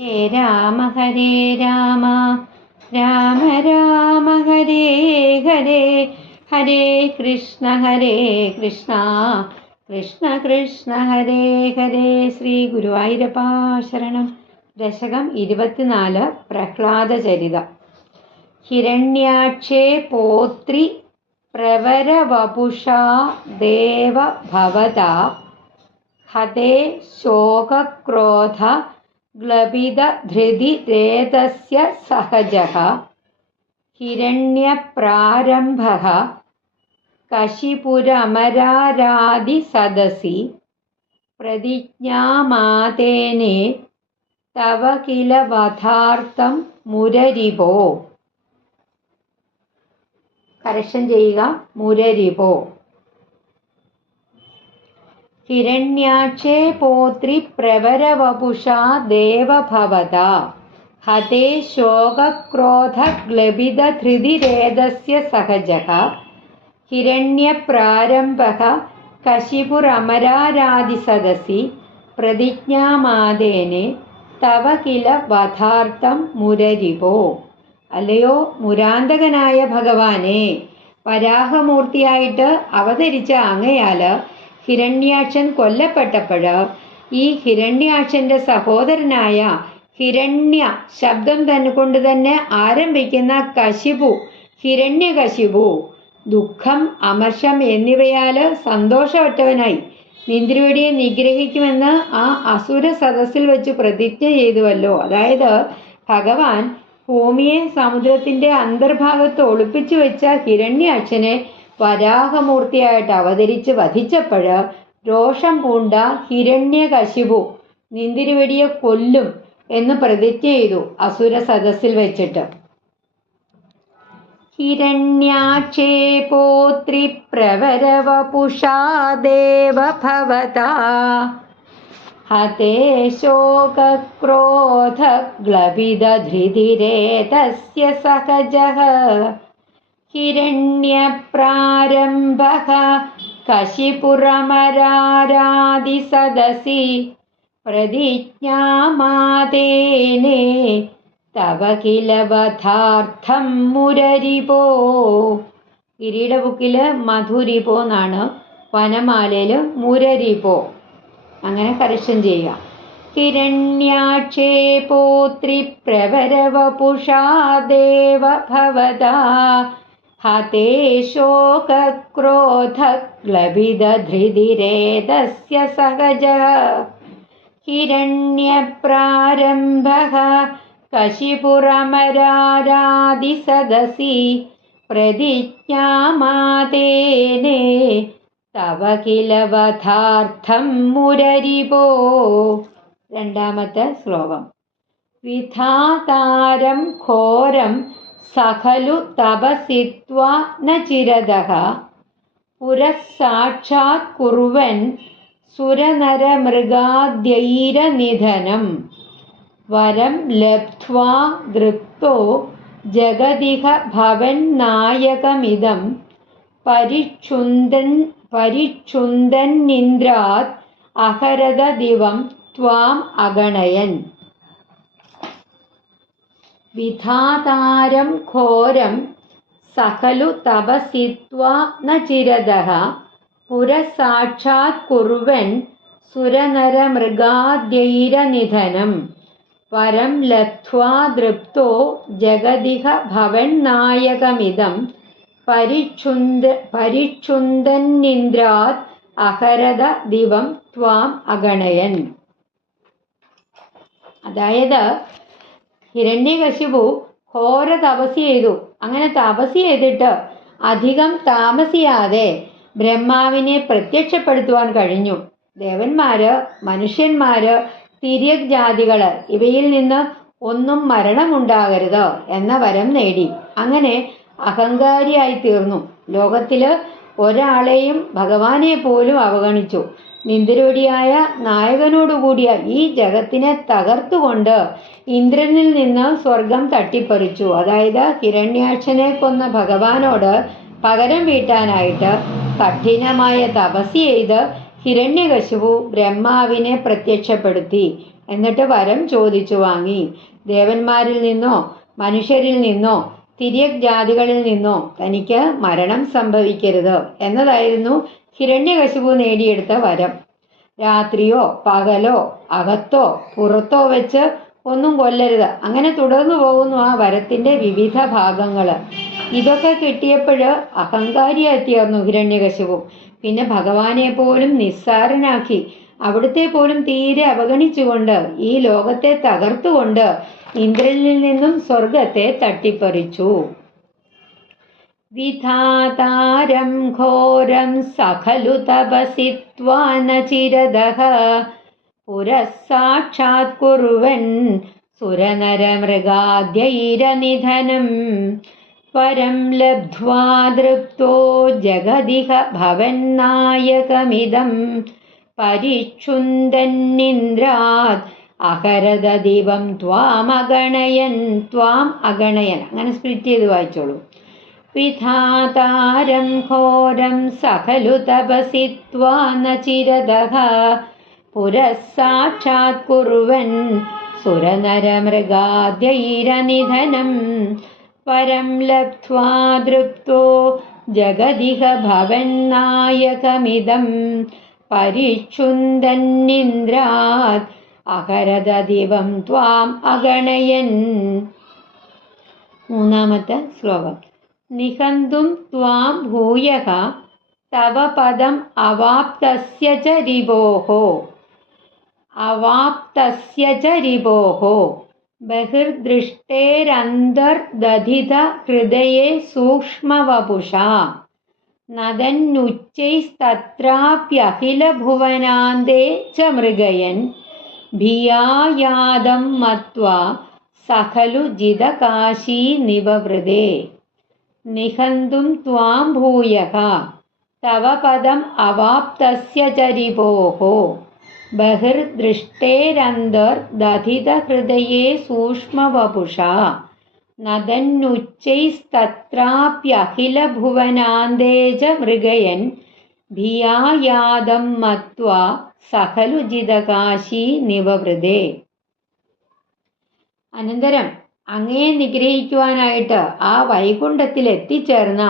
ഹരേ രാമ രാമ രാമ ഹരേ ഹരേ, ഹരേ കൃഷ്ണ കൃഷ്ണ കൃഷ്ണ ഹരേ ഹരേ. ശ്രീ ഗുരുവായൂരപ്പാ ശരണം. ദശകം 24. പ്രഹ്ലാദചരിതം. ഹിരണ്യാക്ഷേ പോത്രി പ്രവരവപുഷാ ദേവ ഭവതാ ഹതേ ശോകക്രോധ ഗ്ലപിതധൃതിരേതസ്യ സഹജഃ ഹിരണ്യപ്രാരംഭഃ കശിപുരമരാരാദിസദസി പ്രതിജ്ഞാമാതേനേ തവ കില വധാർത്ഥം മുരരിപോ. കറക്ഷൻ ചെയ്യുക. മുരരിപോ. ഹിരണ്യാക്ഷേ പോത്രി പ്രവരവപുഷാ ദേവഭവതാ ഹതേ ശോകക്രോധ ഗ്ലപിതധൃതിരേതസ്യ സഹജഃ ഹിരണ്യപ്രാരംഭഃ കശിപുരമരാരാദിസദസി പ്രതിജ്ഞാമാതേനേ തവ കില വധാർത്ഥം മുരരിപോ. അല്ലയോ മുരാന്തകനായ ഭഗവാനെ, വരാഹമൂർത്തിയായിട്ട് അവതരിച്ച അങ്ങയാൽ ഹിരണ്യാക്ഷൻ കൊല്ലപ്പെട്ടപ്പോൾ ഈ ഹിരണ്യാക്ഷന്റെ സഹോദരനായ ഹിരണ്യ ശബ്ദം തന്നെ കൊണ്ട് തന്നെ ആരംഭിക്കുന്ന കശിപു, ഹിരണ്യകശിപു ദുഃഖം, അമർഷം എന്നിവയാൽ സന്തോഷവറ്റവനായി ഇന്ദ്രനെ നിഗ്രഹിക്കുമെന്ന് ആ അസുര സദസ്സിൽ വെച്ച് പ്രതിജ്ഞ ചെയ്തുവല്ലോ. അതായത് ഭഗവാൻ ഭൂമിയെ സമുദ്രത്തിന്റെ അന്തർഭാഗത്ത് ഒളിപ്പിച്ചു വെച്ച ഹിരണ്യാക്ഷനെ വരാഹമൂർത്തിയായിട്ട് അവതരിച്ച് വധിച്ചപ്പോൾ രോഷം പൂണ്ട ഹിരണ്യകശിപു നിന്തിരുവടിയെ കൊല്ലും എന്ന് പ്രതിജ്ഞ ചെയ്തു അസുര സദസ്സിൽ വെച്ചിട്ട്. ഹിരണ്യാക്ഷേ പോത്രി പ്രവരവപുഷാ ദേവ ഭവതാ ഹതേ ശോകക്രോധ ഗ്ലപിതധൃതിരേതസ്യ സഹജഃ ഹിരണ്യപ്രാരംഭഃ കശിപുരമരാരാദിസദസി പ്രതിജ്ഞാമാതേനേ തവ കില വധാർത്ഥം മുരരിപോ. ഗിരിയുടെ ബുക്കില് മധുരിപോ എന്നാണ്, വനമാലയില് മുരരിപോ. അങ്ങനെ കറക്ഷൻ ചെയ്യുക. ഹിരണ്യാക്ഷേ പോത്രി പ്രവരവപുഷാ ദേവ ഭവതാ ഹതേ ശോകക്രോധ ഗ്ലപിതധൃതിരേതസ്യ സഹജഃ ഹിരണ്യപ്രാരംഭഃ കശിപുരമരാരാദിസദസി പ്രതിജ്ഞാമാതേനേ തവ കില വധാർത്ഥം മുരരിപോ. രണ്ടാമത്തെ ശ്ലോകം. വിധാതാരം ഘോരം സഖലു തപസിത്വാ ന ചിരതഃ പുരഃസാക്ഷാത് കുർവൻ സുരനരമൃഗാദ്യൈരനിധനം വരം ലബ്ധ്വാ ദൃപ്തോ ജഗതിഹ ഭവന്നായകമിദം പരിച്ഛുന്ദന്നിന്ദ്രാത് അഹരത ദിവം ത്വാം അഗണയൻ. വിധാതാരം ഘോരം സഖലു തപസിത്വാ ന ചിരതഃ പുരഃസാക്ഷാത് കുർവൻ സുരനരമൃഗാദ്യൈരനിധനം വരം ലബ്ധ്വാ ദൃപ്തോ ജഗതിഹ ഭവന്നായകമിദം പരിച്ഛുന്ദന്നിന്ദ്രാത് അഹരത ദിവം ത്വാം അഗണയൻ. അതായത് ഹിരണ്യകശിപു ഘോര തപസ് ചെയ്തു. അങ്ങനെ തപസ് ചെയ്തിട്ട് അധികം താമസിയാതെ ബ്രഹ്മാവിനെ പ്രത്യക്ഷപ്പെടുത്തുവാൻ കഴിഞ്ഞു. ദേവന്മാര്, മനുഷ്യന്മാര്, തിര്യക് ജാതികള് ഇവയിൽ നിന്ന് ഒന്നും മരണമുണ്ടാകരുത് എന്ന വരം നേടി. അങ്ങനെ അഹങ്കാരിയായി തീർന്നു. ലോകത്തില് ഒരാളെയും ഭഗവാനെ പോലും അവഗണിച്ചു. നിന്തിരുവടിയായ നായകനോടുകൂടിയ ഈ ജഗത്തിനെ തകർത്തുകൊണ്ട് ഇന്ദ്രനിൽ നിന്ന് സ്വർഗം തട്ടിപ്പറിച്ചു. അതായത് ഹിരണ്യാക്ഷനെ കൊന്ന ഭഗവാനോട് പകരം വീട്ടാനായിട്ട് കഠിനമായ തപസ് ചെയ്ത് ഹിരണ്യകശിപു ബ്രഹ്മാവിനെ പ്രത്യക്ഷപ്പെടുത്തി. എന്നിട്ട് വരം ചോദിച്ചു വാങ്ങി. ദേവന്മാരിൽ നിന്നോ മനുഷ്യരിൽ നിന്നോ തിര്യക് ജാതികളിൽ നിന്നോ തനിക്ക് മരണം സംഭവിക്കരുത് എന്നതായിരുന്നു ഹിരണ്യകശിപു നേടിയെടുത്ത വരം. രാത്രിയോ പകലോ അകത്തോ പുറത്തോ വെച്ച് ഒന്നും കൊല്ലരുത്. അങ്ങനെ തുടർന്നു പോകുന്നു ആ വരത്തിന്റെ വിവിധ ഭാഗങ്ങൾ. ഇതൊക്കെ കിട്ടിയപ്പോൾ അഹങ്കാരിയായി തീർന്നു ഹിരണ്യകശിപു. പിന്നെ ഭഗവാനെ പോലും നിസ്സാരനാക്കി, അവിടുത്തെ പോലും തീരെ അവഗണിച്ചുകൊണ്ട് ഈ ലോകത്തെ തകർത്തുകൊണ്ട് ഇന്ദ്രനിൽ നിന്നും സ്വർഗത്തെ തട്ടിപ്പറിച്ചു. വിധാതാരം ഘോരം സഖലു തപസി ത്വാനചിരദഃ പുരഃസാക്ഷാത് കുർവൻ സുരനരമൃഗാദ്യൈരനിധനം പരം ലബ്ധ്വാ തൃപ്തോ ജഗദിഹ ഭവന്നായകമിദം പരിക്ഷുന്ദന്നിന്ദ്രാത് അഹരദദിവം ത്വാമഗണയൻ. അങ്ങനെ സ്പ്ലിറ്റ് ചെയ്ത് വായിച്ചോളൂ. വിധാതാരം ഘോരം സഖലു തപസി ത്വാനചിരദഃ പുരഃസാക്ഷാത് കുർവൻ സുരനരമൃഗാദ്യൈരനിധനം പരം ലബ്ധ്വാ തൃപ്തോ ജഗദിഹ ഭവന്നായകമിദം പരിക്ഷുന്ദന്നിന്ദ്രാത് അഹരദദിവം ത്വാം അഗണയൻ. മൂന്നാമത്തെ ശ്ലോകം. നിഹന്തും ത്വാം ഭൂയഃ തവ പദം അവാപ്തസ്യ ച രിപോഃ ബഹിർദൃഷ്ടേരന്തർദധിത ഹൃദയേ സൂക്ഷ്മവപുഷാ നദന്നുച്ചൈസ്തത്രാപ്യഖില ഭുവനാന്തേ ച മൃഗയൻ ഭിയാ യാദം മത്വാ സഖലു ജിതകാശീ നിവവൃതേ. നിഹന്തും ത്വാം ഭൂയഃ തവ പദം അവാപ്തസ്യ ച രിപോഃ ബഹിർദൃഷ്ടേരന്തർദധിത ഹൃദയേ സൂക്ഷ്മവപുഷാ നദന്നുച്ചൈസ്തത്രാപ്യഖില ഭുവനാന്തേ ച മൃഗയൻ ഭിയാ യാദം മത്വാ സഖലു ജിതകാശീ നിവവൃതേ. അനന്തരം അങ്ങയെ നിഗ്രഹിക്കുവാനായിട്ട് ആ വൈകുണ്ഠത്തിൽ എത്തിച്ചേർന്ന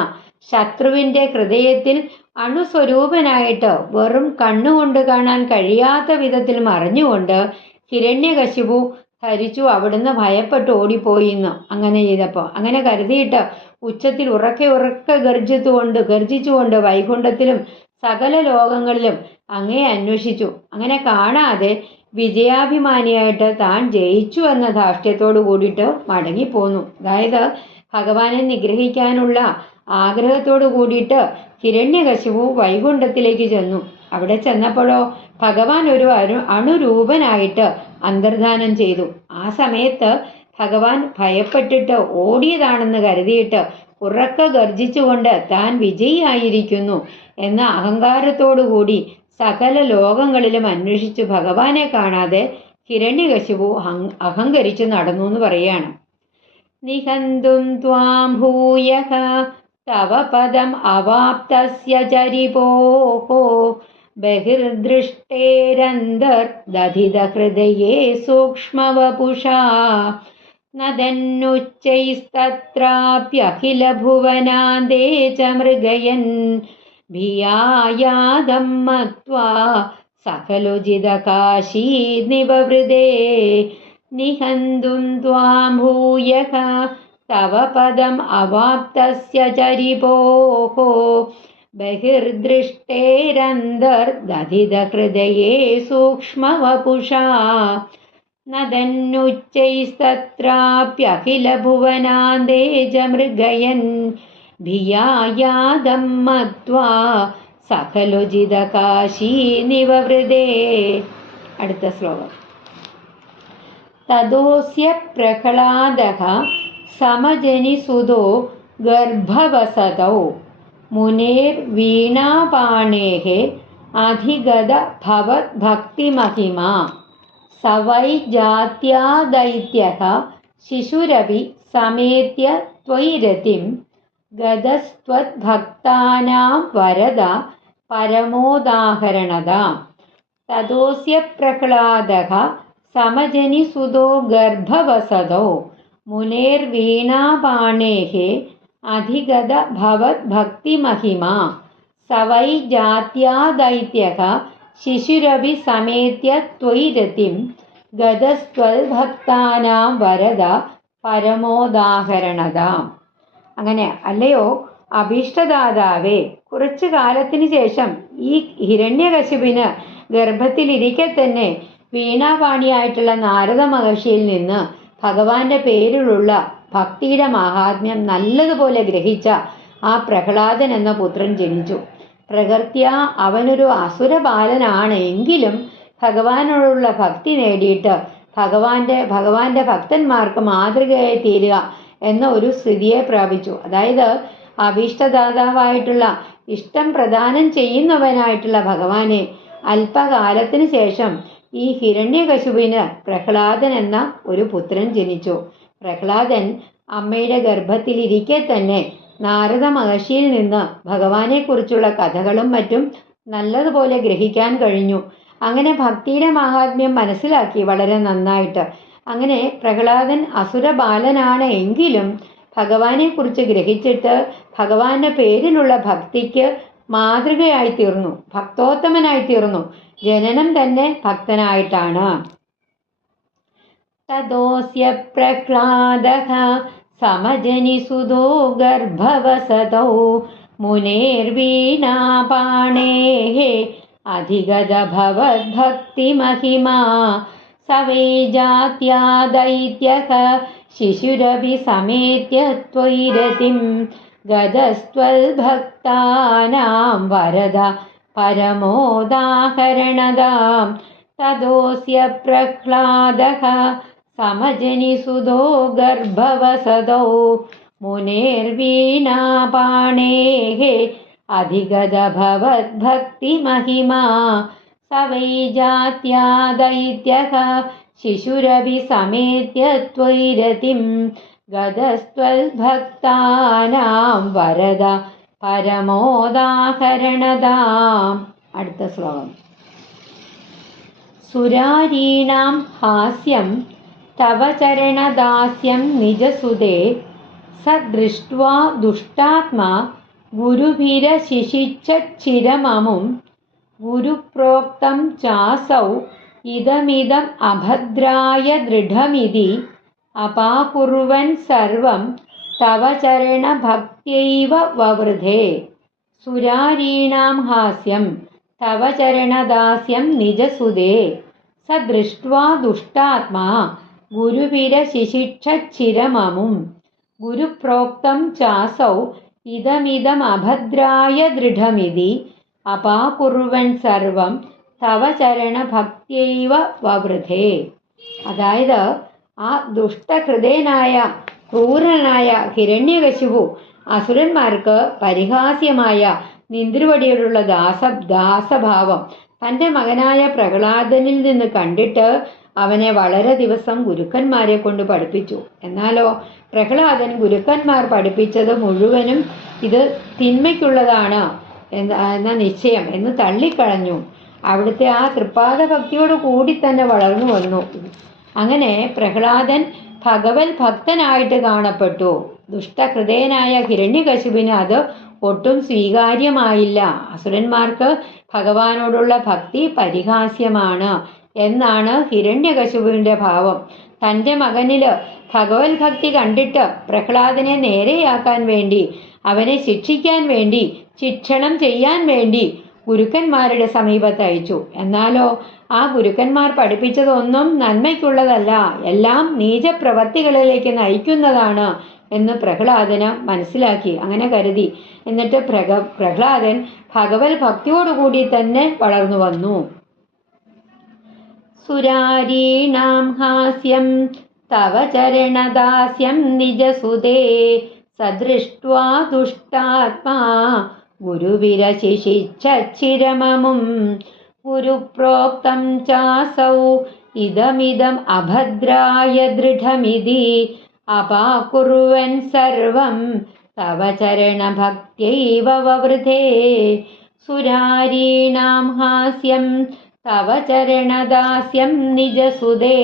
ശത്രുവിൻ്റെ ഹൃദയത്തിൽ അണുസ്വരൂപനായിട്ട് വെറും കണ്ണുകൊണ്ട് കാണാൻ കഴിയാത്ത വിധത്തിൽ മറിഞ്ഞുകൊണ്ട് ഹിരണ്യകശിപു ധരിച്ചു അവിടുന്ന് ഭയപ്പെട്ട് ഓടിപ്പോയിന്ന്. അങ്ങനെ ചെയ്തപ്പോൾ അങ്ങനെ കരുതിയിട്ട് ഉച്ചത്തിൽ ഉറക്കെ ഗർജിച്ചുകൊണ്ട് വൈകുണ്ഠത്തിലും സകല ലോകങ്ങളിലും അങ്ങയെ അന്വേഷിച്ചു. അങ്ങനെ കാണാതെ വിജയാഭിമാനിയായിട്ട് താൻ ജയിച്ചു എന്ന ധാർഷ്ട്യത്തോടു കൂടിയിട്ട് മടങ്ങിപ്പോന്നു. അതായത് ഭഗവാനെ നിഗ്രഹിക്കാനുള്ള ആഗ്രഹത്തോടു കൂടിയിട്ട് ഹിരണ്യകശിപു വൈകുണ്ഠത്തിലേക്ക് ചെന്നു. അവിടെ ചെന്നപ്പോഴോ ഭഗവാൻ ഒരു അണുരൂപനായിട്ട് അന്തർധാനം ചെയ്തു. ആ സമയത്ത് ഭഗവാൻ ഭയപ്പെട്ടിട്ട് ഓടിയതാണെന്ന് കരുതിയിട്ട് ഉറക്കെ ഗർജിച്ചുകൊണ്ട് താൻ വിജയിയായിരിക്കുന്നു എന്ന അഹങ്കാരത്തോടു കൂടി സകല ലോകങ്ങളിലും അന്വേഷിച്ചു ഭഗവാനെ കാണാതെ ഹിരണ്യകശിപു അഹങ്കരിച്ചു നടന്നു എന്ന് പറയാണ്. നിഹന്തും ത്വാം ഭൂയഃ തവ പദം അവാപ്തസ്യ ച രിപോഃ ബഹിർദൃഷ്ടേരന്തർദധിത ഹൃദയേ സൂക്ഷ്മവപുഷാ നദന്നുച്ചൈസ്തത്രാപ്യഖില ഭുവനാന്തേ ച മൃഗയൻ ഭിയാ യാദം മത്വാ സഖലു ജിതകാശീ നിവവൃതേ. നിഹന്തും ത്വാം ഭൂയഃ തവ പദം അവാപ്തസ്യ ച രിപോഃ ബഹിർദൃഷ്ടേരന്തർദധിത ഹൃദയേ സൂക്ഷ്മവപുഷാ നദന്നുച്ചൈസ്തത്രാപ്യഖില ഭുവനാന്തേ ച മൃഗയൻ ഭിയാ യാദം മത്വാ സഖലു ജിതകാശീ നിവവൃതേ. അടുത്ത ശ്ലോകം. തദോസ്യ പ്രഹ്ലാദഃ സമജനിസുതോ ഗർഭവസതൗ മുനേർവീണാപാണേഃ അധിഗത ഭവദ്ഭക്തിമഹിമാ സ വൈ ജാത്യാ ദൈത്യഃ ശിശുരപി സമേത്യ ത്വയി രതിം ഗതസ്ത്വദ്ഭക്താനാം വരദ പരമോദാഹരണതാം. തദോസ്യ പ്രഹ്ലാദഃ സമജനിസുതോ ഗർഭവസതോ മുനേർവീണാപാണേഃ അധിഗത ഭവദ്ഭക്തിമഹിമാ സ വൈ ജാത്യാദൈത്യഃ ശിശുരഭി സമേത്യ ത്വയി രതിം ഗതസ്ത്വൽഭക്താനാം വരദ പരമോദാഹരണതാം. അങ്ങനെ അല്ലയോ അഭീഷ്ടദാതാവേ, കുറച്ചു കാലത്തിന് ശേഷം ഈ ഹിരണ്യകശിപിന് ഗർഭത്തിലിരിക്കെ തന്നെ വീണാപാണിയായിട്ടുള്ള നാരദ മഹർഷിയിൽ നിന്ന് ഭഗവാന്റെ പേരിലുള്ള ഭക്തിയുടെ മഹാത്മ്യം നല്ലതുപോലെ ഗ്രഹിച്ച ആ പ്രഹ്ലാദൻ എന്ന പുത്രൻ ജനിച്ചു. പ്രകൃത്യ അവനൊരു അസുര ബാലനാണ് എങ്കിലും ഭഗവാനോടുള്ള ഭക്തി നേടിയിട്ട് ഭഗവാന്റെ ഭക്തന്മാർക്ക് മാതൃകയായി തീരുക എന്ന ഒരു സ്ഥിതിയെ പ്രാപിച്ചു. അതായത് അഭീഷ്ടദാതാവായിട്ടുള്ള ഇഷ്ടം പ്രദാനം ചെയ്യുന്നവനായിട്ടുള്ള ഭഗവാനെ അല്പകാലത്തിന് ശേഷം ഈ ഹിരണ്യകശിപിന് പ്രഹ്ലാദൻ എന്ന ഒരു പുത്രൻ ജനിച്ചു. പ്രഹ്ലാദൻ അമ്മയുടെ ഗർഭത്തിലിരിക്കെ തന്നെ നാരദ മഹർഷിയിൽ നിന്ന് ഭഗവാനെക്കുറിച്ചുള്ള കഥകളും മറ്റും നല്ലതുപോലെ ഗ്രഹിക്കാൻ കഴിഞ്ഞു. അങ്ങനെ ഭക്തിയുടെ മഹാത്മ്യം മനസ്സിലാക്കി വളരെ നന്നായിട്ട്. അങ്ങനെ പ്രഹ്ലാദൻ അസുര ബാലനാണ് എങ്കിലും ഭഗവാനെക്കുറിച്ച് ഗ്രഹിച്ചിട്ട് ഭഗവാന്റെ പേരിലുള്ള ഭക്തിക്ക് മാതൃകയായി തീർന്നു, ഭക്തോത്തമനായി തീർന്നു. ജനനം തന്നെ ഭക്തനായിട്ടാണ്. തദോസ്യ പ്രഹ്ലാദഃ സമജനിസുതോ ഗർഭവസതോ മുനേർവീണാപാണേഃ അധിഗത ഭവദ്ഭക്തിമഹിമാ സ വൈ ജാത്യാദൈത്യഃ ശിശുരഭി സമേത്യ ത്വയി രതിം ഗതസ്ത്വൽഭക്താനാം വരദ പരമോദാഹരണതാം. തദോസ്യ പ്രഹ്ലാദഃ സമജനിസുതോ ഗർഭവസതോ മുനേർവീണാപാണേഃ അധിഗത ഭവദ്ഭക്തിമഹിമാ സ വൈ ജാത്യാദൈത്യഃ ശിശുരഭി സമേത്യ ത്വയി രതിം ഗതസ്ത്വൽഭക്താനാം വരദ പരമോദാഹരണതാം. അടുത്ത ശ്ലോകം. സുരാരീണാം ഹാസ്യം തവ ചരണദാസ്യം നിജസുതേ സ ദൃഷ്ട്വാ ദുഷ്ടാത്മാ ഗുരുഭിരശിശിച്ഛിരമമും ഗുരുപ്രോക്തം ചാസൗ ഇദമിദം അഭദ്രായ ദൃഢമിതി അപാകുർവൻ സർവം തവ ചരണഭക്ത്യൈവ വവൃധേ. സുരാരീണാം ഹാസ്യം തവ ചരണദാസ്യം നിജസുതേ സ ദൃഷ്ട്വാ ദുഷ്ടാത്മാ ഗുരുഭിരശിശിച്ഛിരമമും ഗുരുപ്രോക്തം ചാസൗ ഇദമിദം അഭദ്രായ ദൃഢമിതി അപാകുർവൻ സർവം തവ ചരണഭക്ത്യൈവ വവൃധേ. അതായത് ആ ദുഷ്ടഹൃദയനായ ക്രൂരനായ ഹിരണ്യകശിപു അസുരന്മാർക്ക് പരിഹാസ്യമായ നിന്ദ്രുവടിയോടുള്ള ദാസഭാവം തൻ്റെ മകനായ പ്രഹ്ലാദനിൽ നിന്ന് കണ്ടിട്ട് അവനെ വളരെ ദിവസം ഗുരുക്കന്മാരെ കൊണ്ട് പഠിപ്പിച്ചു. എന്നാലോ പ്രഹ്ലാദൻ ഗുരുക്കന്മാർ പഠിപ്പിച്ചത് മുഴുവനും ഇത് തിന്മയ്ക്കുള്ളതാണ് എന്ന നിശ്ചയം എന്ന് തള്ളിക്കളഞ്ഞു. അവിടുത്തെ ആ തൃപ്പാദ ഭക്തിയോട് കൂടി തന്നെ വളർന്നു വന്നു. അങ്ങനെ പ്രഹ്ലാദൻ ഭഗവത് ഭക്തനായിട്ട് കാണപ്പെട്ടു. ദുഷ്ടഹൃദയനായ ഹിരണ്യകശിപിന് അത് ഒട്ടും സ്വീകാര്യമായില്ല. അസുരന്മാർക്ക് ഭഗവാനോടുള്ള ഭക്തി പരിഹാസ്യമാണ് എന്നാണ് ഹിരണ്യകശിപുവിൻ്റെ ഭാവം. തൻ്റെ മകനില് ഭഗവത് ഭക്തി കണ്ടിട്ട് പ്രഹ്ലാദനെ നേരെയാക്കാൻ വേണ്ടി, അവനെ ശിക്ഷിക്കാൻ വേണ്ടി, ശിക്ഷണം ചെയ്യാൻ വേണ്ടി ഗുരുക്കന്മാരുടെ സമീപത്ത് അയച്ചു. എന്നാലോ ആ ഗുരുക്കന്മാർ പഠിപ്പിച്ചതൊന്നും നന്മയ്ക്കുള്ളതല്ല, എല്ലാം നീചപ്രവർത്തികളിലേക്ക് നയിക്കുന്നതാണ് എന്ന് പ്രഹ്ലാദന് മനസ്സിലാക്കി. അങ്ങനെ കരുതി. എന്നിട്ട് പ്രഹ്ലാദൻ ഭഗവത് ഭക്തിയോടുകൂടി തന്നെ വളർന്നു വന്നു. സുരാരീണാം ഹാസ്യം തവ ചരണദാസ്യം നിജസുതേ സദൃഷ്ട്വാ ദുഷ്ടാത്മാ ഗുരുവിരശിശിച്ഛിരമമും ഗുരുപ്രോക്തം ചാസൗ ഇദമിദം അഭദ്രായ ദൃഢമിതി അപാകുർവൻ സർവം തവ ചരണഭക്ത്യൈവ വവൃധേ. സുരാരീണാം ഹാസ്യം തവ ചരണദാസ്യം നിജസുതേ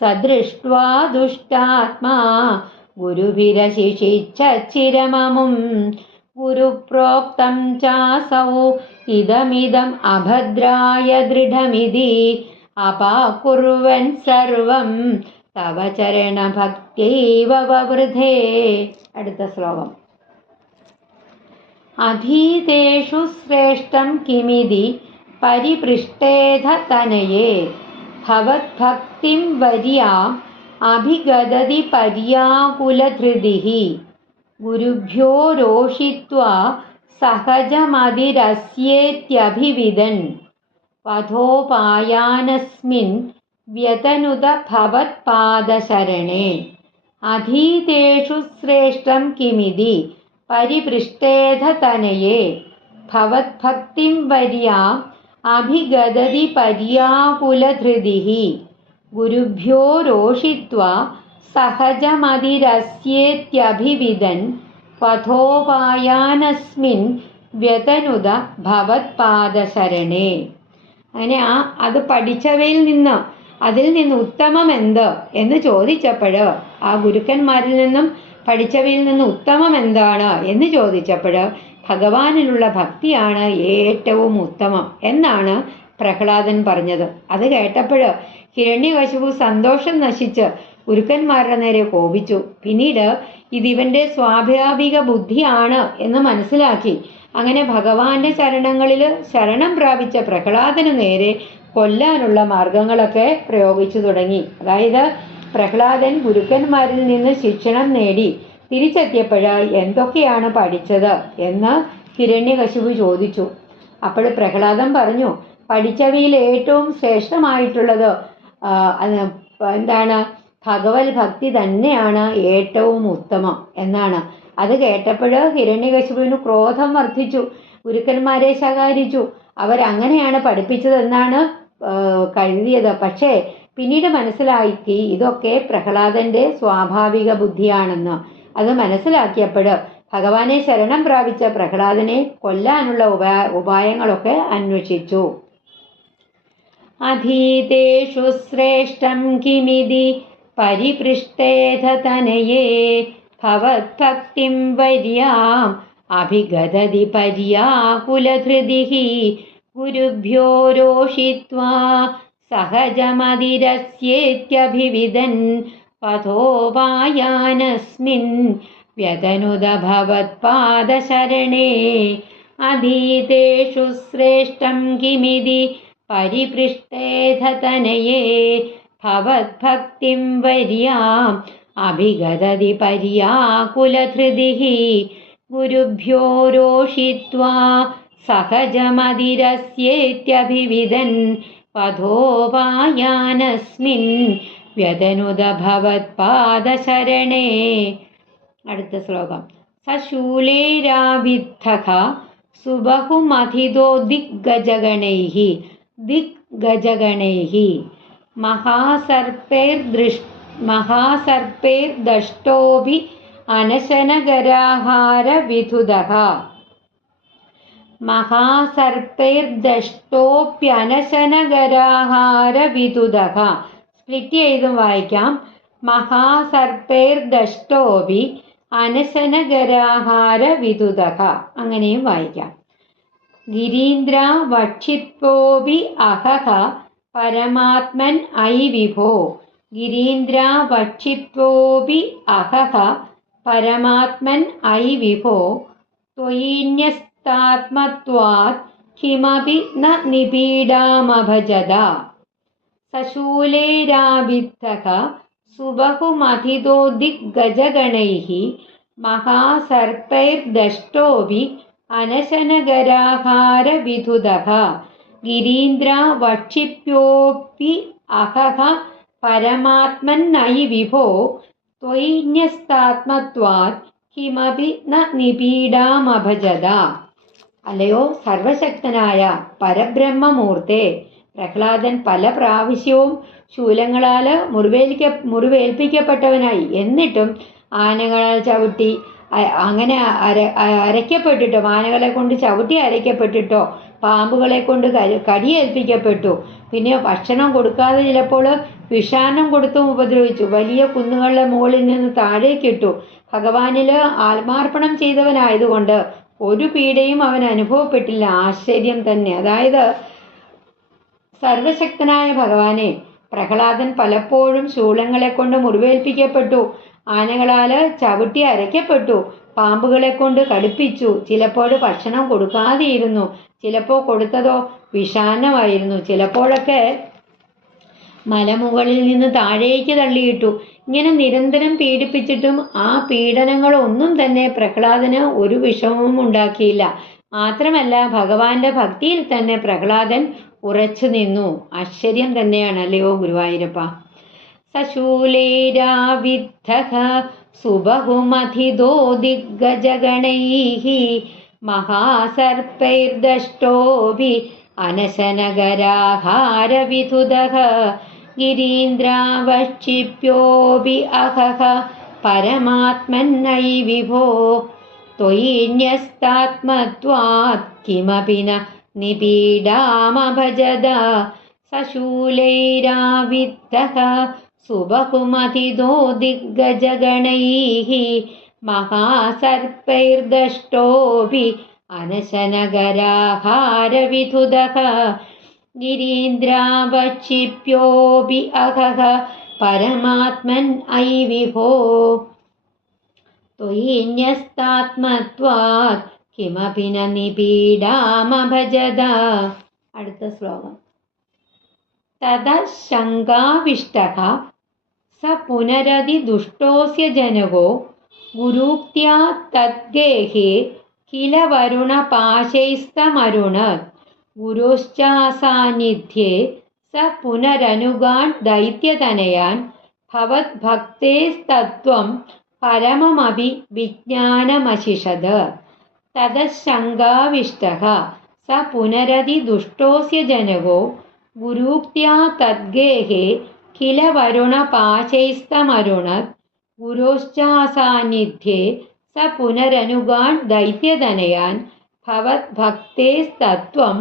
സദൃഷ്ട്വാ ദുഷ്ടാത്മാ ഗുരുഭിരശിഷിച്ചിരമമും ഗുരുപ്രോക്തം ചാസൗ ഇദമിദം അഭദ്രായ ദൃഢമിതി അപാകുർവൻ സർവം തവ ചരണഭക്ത്യൈവ വവൃധേ. അടുത്ത ശ്ലോകം. അധീതേഷു ശ്രേഷ്ഠം കിമിതി പരിപൃഷ്ടേധ തനയേ ഭവദ്ഭക്തിം വര്യാം അഭിഗദതി പര്യാകുലധൃതിഃ ഗുരുഭ്യോ രോഷിത്വാ സഹജമതിരസ്യേത്യഭിവിദൻ വധോപായാനസ്മിൻ വ്യതനുത ഭവത്പാദശരണേ. അധീതേഷു ശ്രേഷ്ഠം കിമിതി പരിപൃഷ്ടേധ തനയേ ഭവദ്ഭക്തിം വര്യാം അഭിഗദതി പര്യാകുലധൃതിഃ ഗുരുഭ്യോ രോഷിത്വാ സഹജമതിരസ്യേത്യഭിവിദൻ വധോപായാനസ്മിൻ വ്യതനുത ഭവത്പാദശരണേ. അങ്ങനെ അത് പഠിച്ചവയിൽ നിന്ന് അതിൽ നിന്ന് ഉത്തമം എന്ത് എന്ന് ചോദിച്ചപ്പോൾ, ആ ഗുരുക്കന്മാരിൽ നിന്നും പഠിച്ചവയിൽ നിന്ന് ഉത്തമം എന്താണ് എന്ന് ചോദിച്ചപ്പോൾ ഭഗവാനിലുള്ള ഭക്തിയാണ് ഏറ്റവും ഉത്തമം എന്നാണ് പ്രഹ്ലാദൻ പറഞ്ഞത്. അത് കേട്ടപ്പോൾ ഹിരണ്യകശിപു സന്തോഷം നശിച്ച് ഗുരുക്കന്മാരുടെ നേരെ കോപിച്ചു. പിന്നീട് ഇതിവന്റെ സ്വാഭാവിക ബുദ്ധിയാണ് എന്ന് മനസ്സിലാക്കി. അങ്ങനെ ഭഗവാന്റെ ചരണങ്ങളിൽ ശരണം പ്രാപിച്ച പ്രഹ്ലാദന് നേരെ കൊല്ലാനുള്ള മാർഗങ്ങളൊക്കെ പ്രയോഗിച്ചു തുടങ്ങി. അതായത് പ്രഹ്ലാദൻ ഗുരുക്കന്മാരിൽ നിന്ന് ശിക്ഷണം നേടി തിരിച്ചെത്തിയപ്പോൾ എന്തൊക്കെയാണ് പഠിച്ചത് എന്ന് ഹിരണ്യകശിപു ചോദിച്ചു. അപ്പോൾ പ്രഹ്ലാദൻ പറഞ്ഞു, പഠിച്ചവയിൽ ഏറ്റവും ശ്രേഷ്ഠമായിട്ടുള്ളത് എന്താണ്? ഭഗവത് ഭക്തി തന്നെയാണ് ഏറ്റവും ഉത്തമം എന്നാണ്. അത് കേട്ടപ്പോൾ ഹിരണ്യകശിപുവിന് ക്രോധം വർദ്ധിച്ചു. ഗുരുക്കന്മാരെ ശകാരിച്ചു. അവരങ്ങനെയാണ് പഠിപ്പിച്ചതെന്നാണ് കരുതിയത്. പക്ഷേ പിന്നീട് മനസ്സിലാക്കി ഇതൊക്കെ പ്രഹ്ലാദന്റെ സ്വാഭാവിക ബുദ്ധിയാണെന്ന്. അത് മനസ്സിലാക്കിയപ്പോൾ ഭഗവാനെ ശരണം പ്രാപിച്ച പ്രഹ്ലാദനെ കൊല്ലാനുള്ള ഉപായങ്ങളൊക്കെ അന്വേഷിച്ചു. അധീതേഷു ശ്രേഷ്ഠം കിമിതി പരിപൃഷ്ടേധ തനയേ ഭവദ്ഭക്തിം വര്യാം അഭിഗദതി പര്യാകുലധൃതിഃ ഗുരുഭ്യോ രോഷിത്വാ സഹജമതിരസ്യേത്യഭിവിദൻ വധോപായാനസ്മിൻ വ്യതനുത ഭവത്പാദശരണേ. അധീതേഷു ശ്രേഷ്ഠം കിമിതി പരിപൃഷ്ടേധ തനയേ ഭവദ്ഭക്തിം വര്യാം അഭിഗദതി പര്യാകുലധൃതിഃ ഗുരുഭ്യോ രോഷിത്വാ സഹജമതിരസ്യേത്യഭിവിദൻ വധോപായാനസ്മിൻ വ്യതനുത ഭവത്പാദശരണേ. അടുത്ത ശ്ലോകം. സശൂലേരാവിദ്ധഃ സുബഹുമഥിതോ ദിഗ്ഗജഗണൈഃ മഹാസർപ്പൈർദഷ്ടോഭി അനശനഗരാഹാരവിധുദഃ മഹാസർപ്പൈർദഷ്ടോപ്യനശനഗരാഹാരവിധുദഃ. സ്പ്ലിറ്റ് ചെയ്തും വായിക്കാം. മഹാസർപ്പൈർദഷ്ടോഭി അനശനഗരാഹാരവിധുദഃ അങ്ങനെയും വായിക്കാം. ഗിരീന്ദ്ര വക്ഷിത്വോപി അഹഹ പരമാത്മൻ ഐ വിഭോ. ഗിരീന്ദ്ര വക്ഷിത്വോപി അഹഹ പരമാത്മൻ ഐ വിഭോ ത്വയിന്യസ്താത്മത്വാത് കിമപി ന നിപീഡാമഭജത. സശൂലേരാവിദ്ധഃ സുബഹുമഥിതോ ദിഗ്ഗജഗണൈഃ മഹാസർപ്പൈർദഷ്ടോഭി അനശനഗരാഹാരവിധുദഃ ഗിരീന്ദ്ര വക്ഷിപ്യോപി അഹഹ പരമാത്മന്നൈ വിഭോ ത്വയിന്യസ്താത്മത്വാത് കിമപി ന നിപീഡാമഭജത. അല്ലയോ സർവശക്തനായ പരബ്രഹ്മമൂർത്തേ, പ്രഹ്ലാദൻ പല പ്രാവശ്യവും ശൂലങ്ങളാൽ മുറിവേൽപ്പിക്കപ്പെട്ടവനായി. എന്നിട്ടും ആനകളാൽ ചവിട്ടി അങ്ങനെ അരയ്ക്കപ്പെട്ടിട്ടോ, ആനകളെ കൊണ്ട് ചവിട്ടി അരയ്ക്കപ്പെട്ടിട്ടോ, പാമ്പുകളെ കൊണ്ട് കടിയേൽപ്പിക്കപ്പെട്ടു. പിന്നെ ഭക്ഷണം കൊടുക്കാതെ ചിലപ്പോൾ വിഷാന്നം കൊടുത്തും ഉപദ്രവിച്ചു. വലിയ കുന്നുകളുടെ മുകളിൽ നിന്ന് താഴേക്കിട്ടു. ഭഗവാനിൽ ആത്മാർപ്പണം ചെയ്തവനായതുകൊണ്ട് ഒരു പീഡയും അവൻ അനുഭവപ്പെട്ടില്ല. ആശ്ചര്യം തന്നെ. അതായത് സർവശക്തനായ ഭഗവാനെ പ്രഹ്ലാദൻ പലപ്പോഴും ശൂലങ്ങളെ കൊണ്ട് മുറിവേൽപ്പിക്കപ്പെട്ടു, ആനകളാൽ ചവിട്ടി അരയ്ക്കപ്പെട്ടു, പാമ്പുകളെ കൊണ്ട് കടിപ്പിച്ചു. ചിലപ്പോൾ ഭക്ഷണം കൊടുക്കാതെയിരുന്നു, ചിലപ്പോൾ കൊടുത്തതോ വിഷാന്നമായിരുന്നു, ചിലപ്പോഴൊക്കെ മലമുകളിൽ നിന്ന് താഴേക്ക് തള്ളിയിട്ടു. ഇങ്ങനെ നിരന്തരം പീഡിപ്പിച്ചിട്ടും ആ പീഡനങ്ങളൊന്നും തന്നെ പ്രഹ്ലാദന് ഒരു വിഷമവും ഉണ്ടാക്കിയില്ല. മാത്രമല്ല ഭഗവാന്റെ ഭക്തിയിൽ തന്നെ പ്രഹ്ലാദൻ ഉറച്ചു നിന്നു. ആശ്ചര്യം തന്നെയാണല്ലയോ ഗുരുവായൂരപ്പ. സശൂലൈരാവിദ്ധഃ സുബഹുമഥിതോ ദിഗ്ഗജഗണൈഃ മഹാസർപ്പൈർദഷ്ടോഭി അനശനഗരാഹാരവിധുദഃ ഗിരീന്ദ്രാവശ്ചിപ്യോപി അഹഃ പരമാത്മന്നൈ വിഭോ ത്വയിന്യസ്താത്മത്വാത് കിമപി ന നിപീഡാമഭജത. സശൂലൈരാവിദ്ധഃ സുബഹുമഥിതോ ദിഗ്ഗജഗണൈഃ മഹാസർപ്പൈർദഷ്ടോഭി അനശനഗരാഹാരവിധുദഃ ഗിരീന്ദ്രാവശ്ചിപ്യോപി അഹഃ പരമാത്മൻ ഐ വിഭോ ത്വയിന്യസ്താത്മത്വാത് കിമപി ന നിപീഡാമഭജത. അടുത്ത ശ്ലോകം. തതഃ ശങ്കാവിഷ്ടഃ സ പുനരതി ദുഷ്ടോസ്യ ജനകോ ഗുരൂക്ത്യാ തദ്ഗേഹേ കില വരുണപാശൈസ്തമരുണത് ഗുരോശ്ചാസാന്നിധ്യേ സ പുനരനുഗാൻ ദൈത്യതനയാൻ ഭവദ്ഭക്തേസ്തത്വം പരമമഭി വിജ്ഞാനമശിഷത്. തതഃ ശങ്കാവിഷ്ടഃ സ പുനരതി ദുഷ്ടോസ്യ ജനകോ ഗുരൂക്ത്യാ തദ്ഗേഹേ കില വരുണപാശൈസ്തമരുണത് ഗുരോശ്ചാസാന്നിധ്യേ സ പുനരനുഗാൻ ദൈത്യതനയാൻ ഭവദ്ഭക്തേസ്തത്വം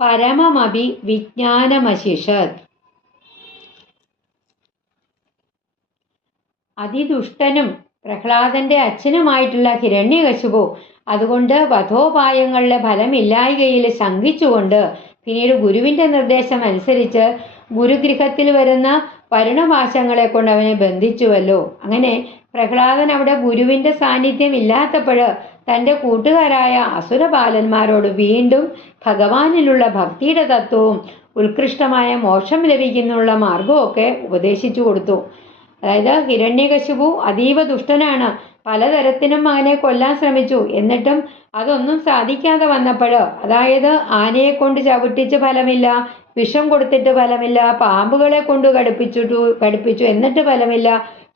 പരമമഭി വിജ്ഞാനമശിഷത്. അതിദുഷ്ടനും പ്രഹ്ലാദന്റെ അച്ഛനുമായിട്ടുള്ള ഹിരണ്യകശിപു അതുകൊണ്ട് വധോപായങ്ങളുടെ ഫലമില്ലായ്കയിൽ ശങ്കിച്ചുകൊണ്ട് പിന്നീട് ഗുരുവിന്റെ നിർദ്ദേശം അനുസരിച്ച് ഗുരുഗൃഹത്തിൽ വരുന്ന വരുണപാശങ്ങളെ കൊണ്ട് അവനെ ബന്ധിച്ചുവല്ലോ. അങ്ങനെ പ്രഹ്ലാദൻ അവിടെ ഗുരുവിന്റെ സാന്നിധ്യം ഇല്ലാത്തപ്പോൾ തൻ്റെ കൂട്ടുകാരായ അസുരബാലന്മാരോട് വീണ്ടും ഭഗവാനിലുള്ള ഭക്തിയുടെ തത്വവും ഉത്കൃഷ്ടമായ മോക്ഷം ലഭിക്കുന്നുള്ള മാർഗമൊക്കെ ഉപദേശിച്ചു കൊടുത്തു. അതായത് ഹിരണ്യകശിപു അതീവ ദുഷ്ടനാണ്, പലതരത്തിനും മകനെ കൊല്ലാൻ ശ്രമിച്ചു. എന്നിട്ടും അതൊന്നും സാധിക്കാതെ വന്നപ്പോൾ, അതായത് ആനയെ കൊണ്ട് ചവിട്ടിച്ച് ഫലമില്ല, വിഷം കൊടുത്തിട്ട് ഫലമില്ല, പാമ്പുകളെ കൊണ്ട് കടുപ്പിച്ചു എന്നിട്ട് ഫലമില്ല,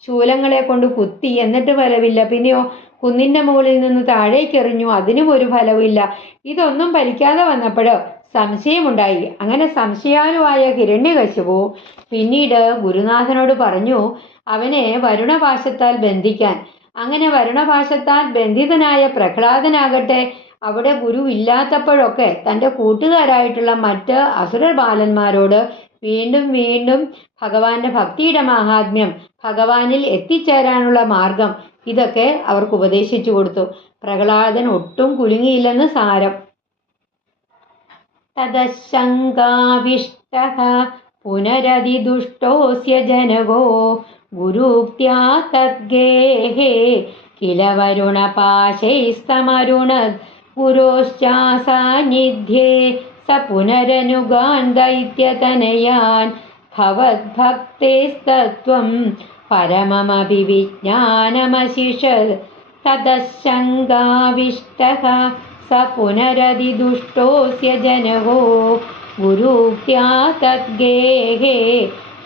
ശൂലങ്ങളെ കൊണ്ട് കുത്തി എന്നിട്ട് ഫലമില്ല, പിന്നെയോ കുന്നിൻ്റെ മുകളിൽ നിന്ന് താഴേക്ക് എറിഞ്ഞു, അതിനും ഒരു ഫലവുമില്ല. ഇതൊന്നും ഫലിക്കാതെ വന്നപ്പോൾ സംശയമുണ്ടായി. അങ്ങനെ സംശയാലുവായ ഹിരണ്യകശിപു പിന്നീട് ഗുരുനാഥനോട് പറഞ്ഞു അവനെ വരുണപാശത്താൽ ബന്ധിക്കാൻ. അങ്ങനെ വരുണപാശത്താൽ ബന്ധിതനായ പ്രഹ്ലാദനാകട്ടെ അവിടെ ഗുരു ഇല്ലാത്തപ്പോഴൊക്കെ തൻ്റെ കൂട്ടുകാരായിട്ടുള്ള മറ്റ് അസുര ബാലന്മാരോട് വീണ്ടും വീണ്ടും ഭഗവാന്റെ ഭക്തിയുടെ മാഹാത്മ്യം, ഭഗവാനിൽ എത്തിച്ചേരാനുള്ള മാർഗം ഇതൊക്കെ അവർക്ക് ഉപദേശിച്ചു കൊടുത്തു. പ്രഹ്ലാദൻ ഒട്ടും കുലുങ്ങിയില്ലെന്ന് സാരം. തദശങ്കാവിഷ്ടഃ പുനരതി ദുഷ്ടോസ്യ ജനകോ ഗുരൂക്ത്യാ തദ്ഗേഹേ കില വരുണപാശൈസ്തമരുണത് ഗുരോശ്ചാസാന്നിധ്യേ സ പുനരനുഗാൻ ദൈത്യതനയാൻ ഭവദ്ഭക്തേസ്തത്വം പരമമഭി വിജ്ഞാനമശിഷത്. തദശങ്കാവിഷ്ടഃ സ പുനരതി ദുഷ്ടോസ്യ ജനകോ ഗുരൂക്ത്യാ തദ്ഗേഹേ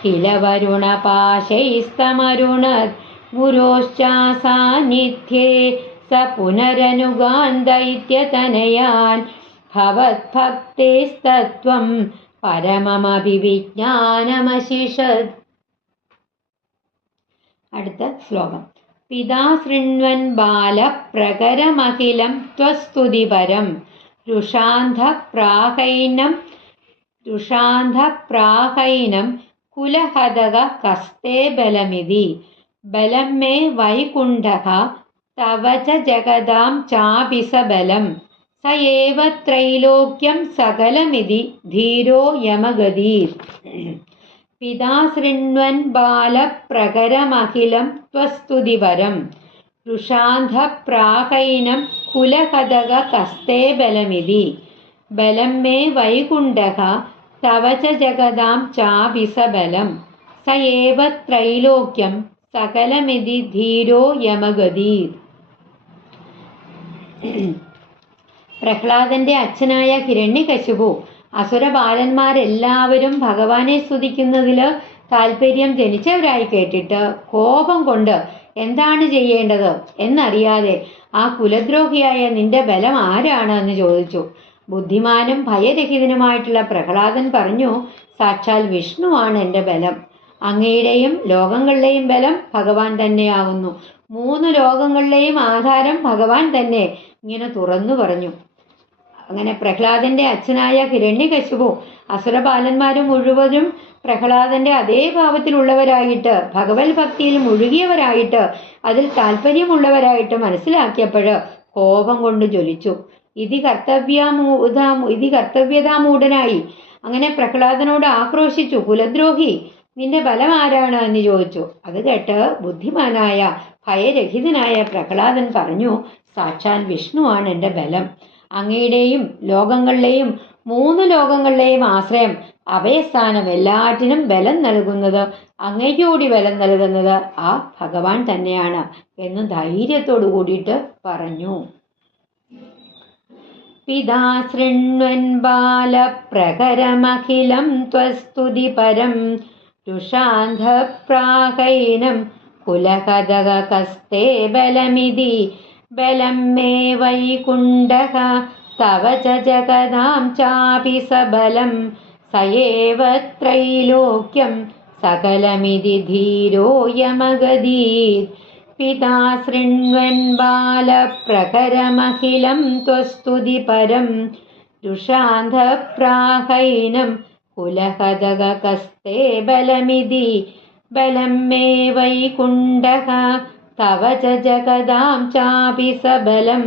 കില വരുണപാശൈസ്തമരുണത് ഗുരോശ്ചാസാന്നിധ്യേ സ പുനരനുഗാൻ ദൈത്യതനയാൻ ഭവദ്ഭക്തേസ്തത്വം പരമമഭി വിജ്ഞാനമശിഷത്. അടുത്ത ശ്ലോകം. പിതാ ശൃണ്വൻ ബാലപ്രകരമഖിലം ത്വസ്തുതിപരം രുഷാന്ധപ്രാഹൈനം കുലഹതക കസ്തേ ബലമിതി ബലം മേ വൈകുണ്ഠഃ തവ ച ജഗതാം ചാപി സ ബലം സ ഏവ ത്രൈലോക്യം സകലമിതി ധീരോ യമഗതീർ. പിതാ ശൃണ്വൻ ബാലപ്രകരമഖിലം ത്വസ്തുതിപരം രുഷാന്ധപ്രാഹൈനം കുലകഥക കസ്തേ ബലമിതി ബലം മേ വൈകുണ്ഠഃ തവ ച ജഗതാം ചാപി സ ബലം സ ഏവ ത്രൈലോക്യം സകലമിതി ധീരോ യമഗതീർ. പ്രഹ്ലാദന്റെ അച്ഛനായ ഹിരണ്യകശിപു അസുരബാലന്മാരെല്ലാവരും ഭഗവാനെ സ്തുതിക്കുന്നതിൽ താല്പര്യം ജനിച്ചവരായി കേട്ടിട്ട് കോപം കൊണ്ട് എന്താണ് ചെയ്യേണ്ടത് എന്നറിയാതെ ആ കുലദ്രോഹിയായ നിന്റെ ബലം ആരാണ് എന്ന് ചോദിച്ചു. ബുദ്ധിമാനും ഭയരഹിതനുമായിട്ടുള്ള പ്രഹ്ലാദൻ പറഞ്ഞു, സാക്ഷാൽ വിഷ്ണുവാണ് എൻ്റെ ബലം. അങ്ങയുടെയും ലോകങ്ങളുടെയും ബലം ഭഗവാൻ തന്നെയാകുന്നു. 3 ലോകങ്ങളിലെയും ആധാരം ഭഗവാൻ തന്നെ. ഇങ്ങനെ തുറന്നു പറഞ്ഞു. അങ്ങനെ പ്രഹ്ലാദന്റെ അച്ഛനായ ഹിരണ്യകശിപു അസുരബാലന്മാരും മുഴുവനും പ്രഹ്ലാദന്റെ അതേ ഭാവത്തിലുള്ളവരായിട്ട് ഭഗവത് ഭക്തിയിൽ മുഴുകിയവരായിട്ട് അതിൽ താല്പര്യമുള്ളവരായിട്ട് മനസ്സിലാക്കിയപ്പോൾ കോപം കൊണ്ട് ജ്വലിച്ചു. ഇതി കർത്തവ്യതാമൂഢനായി അങ്ങനെ പ്രഹ്ലാദനോട് ആക്രോശിച്ചു. കുലദ്രോഹി, നിന്റെ ബലം ആരാണ് എന്ന് ചോദിച്ചു. അത് കേട്ട് ബുദ്ധിമാനായ ഭയരഹിതനായ പ്രഹ്ലാദൻ പറഞ്ഞു, സാക്ഷാൽ വിഷ്ണുവാണ് എൻ്റെ ബലം. അങ്ങയുടെയും ലോകങ്ങളിലെയും 3 ലോകങ്ങളിലെയും ആശ്രയം, അഭയസ്ഥാനം, എല്ലാറ്റിനും ബലം നൽകുന്നത്, അങ്ങയ്ക്കുകൂടി ബലം നൽകുന്നത് ആ ഭഗവാൻ തന്നെയാണ് എന്ന് ധൈര്യത്തോടു കൂടിയിട്ട് പറഞ്ഞു. പിതാ ശൃണ്വൻ ബാലപ്രകരമഖിലം ത്വസ്തുതിപരം രുഷാന്ധപ്രാഹൈനം കുലകഥക കസ്തേ ബലമിതി ബലം മേ വൈകുണ്ഠഃ തവ ച ജഗതാം ചാപി സ ബലം സ ഏവ ത്രൈലോക്യം സകലമിതി ധീരോ യമഗതീർ. പിതാ ശൃണ്വൻ ബാലപ്രകരമഖിലം ത്വസ്തുതിപരം രുഷാന്ധപ്രാഹൈനം കുലകഥക കസ്തേ ബലമിതി ബലം മേ വൈകുണ്ഠഃ തവ ച ജഗതാം ചാപി സ ബലം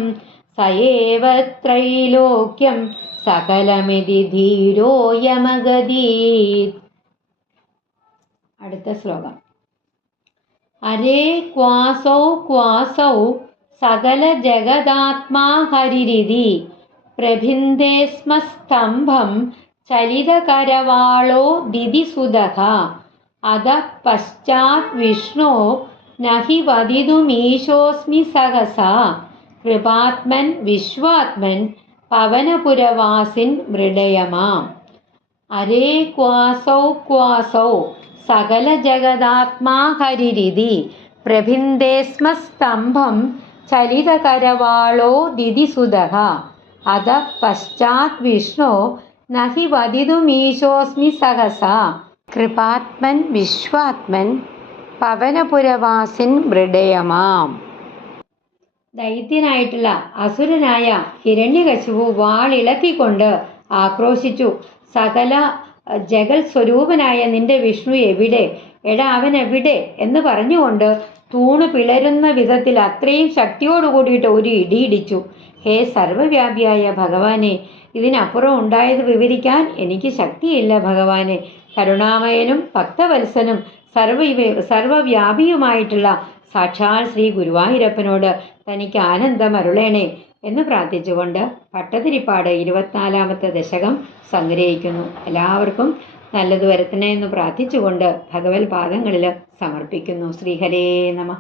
സ ഏവ ത്രൈലോക്യം സകലമിതി ധീരോ യമഗതീർ. അടുത്ത ശ്ലോകം. അരേ ക്വാസൗ സകല ജഗദാത്മാ ഹരിരിതി പ്രഭിന്ദേ സ്മ സ്തംഭം ചലിതകരവാളോ ദിതിസുതഃ അത പശ്ചാത് വിഷ്ണോ നഹി വദിതുമീശോസ്മി സഹസാ കൃപാത്മൻ വിശ്വാത്മൻ പവനപുരവാസിൻ മൃഡയമാം. അരേ ക്വാസൗ സകല ജഗദാത്മാ ഹരിരിതി പ്രഭിന്ദേ സ്മ സ്തംഭം ചലിതകരവാളോ ദിതിസുതഃ അത പശ്ചാത് വിഷ്ണോ നഹി വദിതുമീശോസ്മി സഹസാ കൃപാത്മൻ വിശ്വാത്മൻ പവനപുരവാസിൻ മൃഡയമാം. ദൈത്യനായിട്ടുള്ള അസുരനായ ഹിരണ്യകശിപു വാളിളക്കിക്കൊണ്ട് ആക്രോശിച്ചു. സകല ജഗൽ സ്വരൂപനായ നിന്റെ വിഷ്ണു എവിടെ? എടാ അവൻ എവിടെ എന്ന് പറഞ്ഞുകൊണ്ട് തൂണ് പിളരുന്ന വിധത്തിൽ അത്രയും ശക്തിയോട് കൂടിയിട്ട് ഒരു ഇടിയിടിച്ചു. ഹേ സർവവ്യാപിയായ ഭഗവാനെ, ഇതിനപ്പുറം ഉണ്ടായത് വിവരിക്കാൻ എനിക്ക് ശക്തിയില്ല ഭഗവാനെ. കരുണാമയനും ഭക്തവത്സനും സർവവ്യാപിയുമായിട്ടുള്ള സാക്ഷാൽ ശ്രീ ഗുരുവായൂരപ്പനോട് തനിക്ക് ആനന്ദം അരുളേണേ എന്ന് പ്രാർത്ഥിച്ചുകൊണ്ട് ഭട്ടതിരിപ്പാട് 24-ാമത്തെ ദശകം സംഗ്രഹിക്കുന്നു. എല്ലാവർക്കും നല്ലത് വരത്തണേ എന്ന് പ്രാർത്ഥിച്ചുകൊണ്ട് ഭഗവത് പാദങ്ങളിൽ സമർപ്പിക്കുന്നു. ശ്രീഹരേ നമ.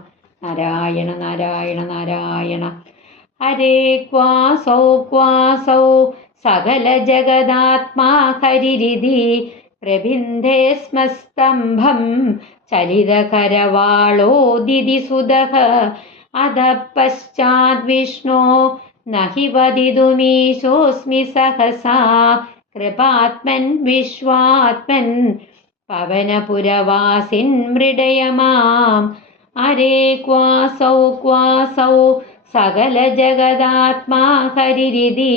നാരായണ നാരായണ നാരായണ. ഹരേ ക്വാസൗ സകല ജഗദാത്മാ ഹരിരിതി പ്രഭിന്ദേ സ്മ സ്തംഭം ചലിതകരവാളോ ദിതിസുതഃ അധ പശ്ചാത് വിഷ്ണോ നഹി വദിതുമീശോസ്മി സഹസാ കൃപാത്മൻ വിശ്വാത്മൻ പവനപുരവാസിൻ മൃഡയമാം. अरे क्वासौ सकलजगदात्मा हरिरिति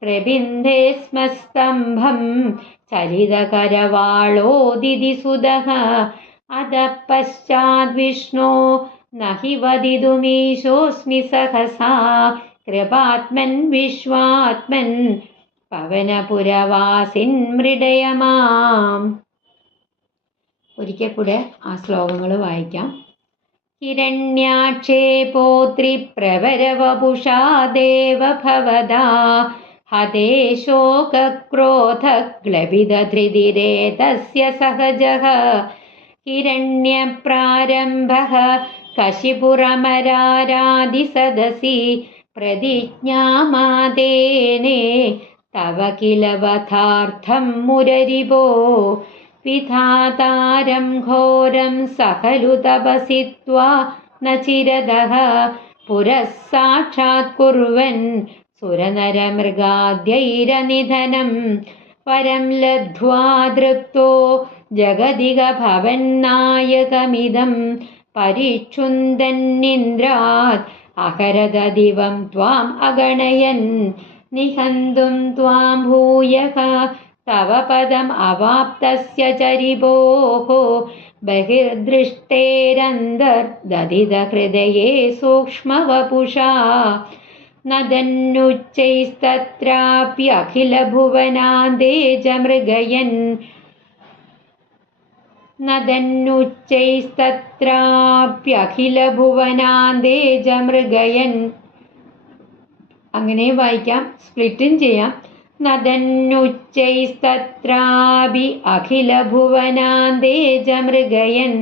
प्रबिन्धे स्म स्तम्भं चलितकरवाळोदितिसुतः अतः पश्चाद्विष्णो न हि वदितुमीशोऽस्मि सहसा कृपात्मन् विश्वात्मन् പവനപുരവാസിൻ മൃഡയ മാം. ഒരിക്കൽ കൂടെ ആ ശ്ലോകങ്ങൾ വായിക്കാം. ഹിരണ്യാക്ഷേ പോത്രി പ്രവരവപുഷാ ദേവഭവദാ ഹതേ ശോകക്രോധഗ്ലപിതധൃതിരേതസ്യ സഹജഃ ഹിരണ്യപ്രാരംഭഃ കശിപുരമരാരാദിസദസി പ്രതിജ്ഞാമാദേനേ തവ കില വധാർത്ഥം മുരരിപോ വിധാതാരം ഘോരം സഹലു തപസി ത്വാ ന ചിരതഃ പുരഃ സാക്ഷാത് കുർവൻ സുരനരമൃഗാദ്യൈരനിധനം പരം ലബ്ധ്വാ തൃപ്തോ ജഗതിക ഭവന്നായകമിദം പരിച്ഛുന്ദന്നിന്ദ്രാത് അഹരത ദിവം ത്വാം അഗണയൻ നിഹന്തും ത്വാം ഭൂയഃ തവ പദം അവാപ്തസ്യ ചരിപോഃ ബഹിർദൃഷ്ടേരന്തർദധിത ഹൃദയേ സൂക്ഷ്മവപുഷാ നദന്നുച്ചൈസ്തത്രാപ്യഖിലഭുവനാന്തേ ജമൃഗയൻ നദന്നുച്ചൈസ്തത്രാപ്യഖിലഭുവനാന്തേ ജമൃഗയൻ. അങ്ങനെ വായിക്കാം, സ്പ്ലിറ്റും ചെയ്യാം. നദന്നുച്ചൈസ്തത്രാപി അഖിലഭുവനാന്തേ ജമൃഗയൻ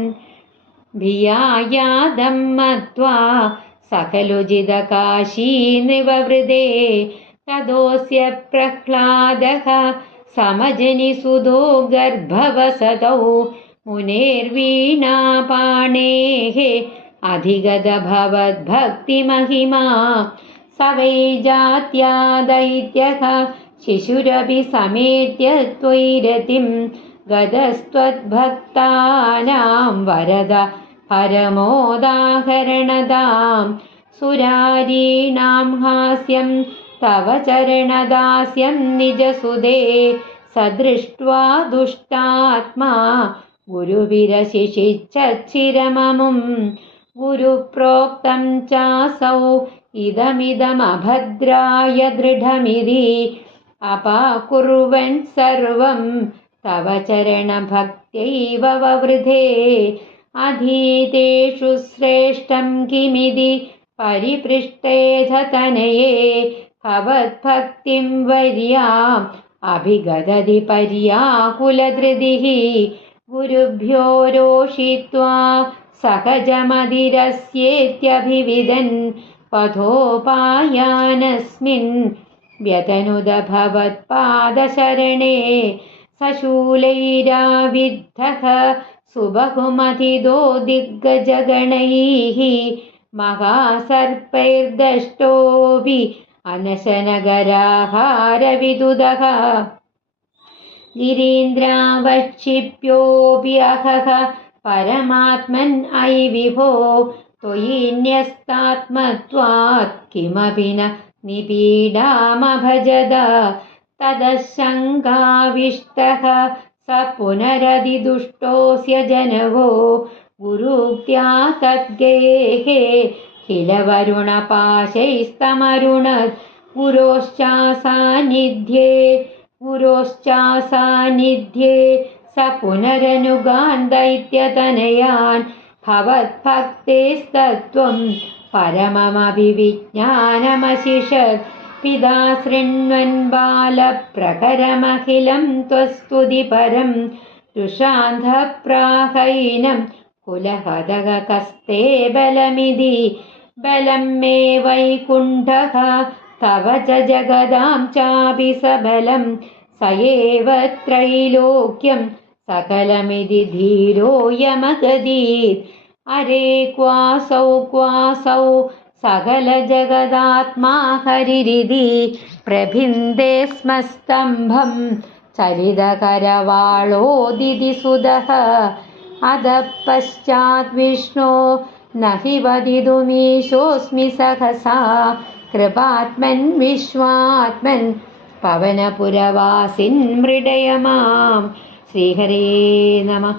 ഭിയായാദം മത്വാ സകലുജിതകാശീ നിവവൃതേ തദോസ്യ പ്രഹ്ലാദഃ സമജനിസുതോ ഗർഭവസതൗ മുനേർവീണാപാണേഃ അധിഗതഭവദ്ഭക്തിമഹിമാ स वै जात्या दैत्यः शिशुरपि समेत्य त्वयिरतिं गतस्त्वद्भक्तानां वरद परमोदाहरणदां सुरारीणां हास्यं तव चरणदास्यं निजसुदे सदृष्ट्वा दुष्टात्मा गुरुविरशिशिच्छिरममुं गुरुप्रोक्तं चासौ ഇദമിദമഭദ്രായ ദൃഢമിതി അപാകുർവൻ സർവം തവ ചരണഭക്ത്യൈവ വവൃധേ അധീതേഷു ശ്രേഷ്ഠം കിമിതി പരിപൃഷ്ടേഥ തനയേ ഭവദ്ഭക്തിം വര്യാം അഭിഗദതി പര്യാകുലധൃതിഃ ഗുരുഭ്യോ രോഷിത്വാ സഹജമതിരസ്യേത്യഭിവിദൻ പഥോപായാനസ്മിൻ വ്യതനുദ ഭവത്പാദശരണേ സശൂലൈരാവിദ്ധഃ സുബഹുമതിദോ ദിഗ്ഗജഗണൈഃ മഹാസർപ്പൈർദഷ്ടോപി അനശനഗരാഹാരവിദുദഃ ഗിരീന്ദ്രാവക്ഷിപ്യോപി അഹഃ പരമാത്മൻ അയി വിഭോ ത്വയിന്യസ്താത്മത്വാത് കിമപി ന നിപീഡാമഭജത തദശങ്കാവിഷ്ടഃ സ പുനരതിദുഷ്ടോസ്യ ജനവോ ഗുരുക്ത്യാ തദ്ഗേഹേ കില വരുണപാശൈസ്തമരുണത് ഗുരോശ്ചാസാന്നിധ്യേ സ പുനരനുഗാൻ ദൈത്യതനയാൻ ഭവദ്ഭക്തേസ്തത്വം പരമമഭിവിജ്ഞാനമശിഷത് പിതാ ശൃണ്വൻ ബാലപ്രകരമഖിലം ത്വസ്തുതി പരം രുഷാന്ധപ്രാഹൈനം കുലഹതകസ്തേ ബലമിതി ബലം മേ വൈകുണ്ഠഃ തവ ച ജഗദാം ചാപി സബലം സ ഏവ ത്രൈലോക്യം സകലമിതി ധീരോ യമഗദീത് അരേ ക്വാസൗ സകലജഗദാത്മാ ഹരിരിതി പ്രഭിന്ദേ സ്മ സ്തംഭം ചരിതകരവാളോദിതിസുതഃ അധഃ പശ്ചാത് വിഷ്ണോ न हि वदितुमीशोऽस्मि सहसा कृपात्मन् विश्वात्मन् पवनपुरवासिन् मृडय मां. ശ്രീഹരേ നമ.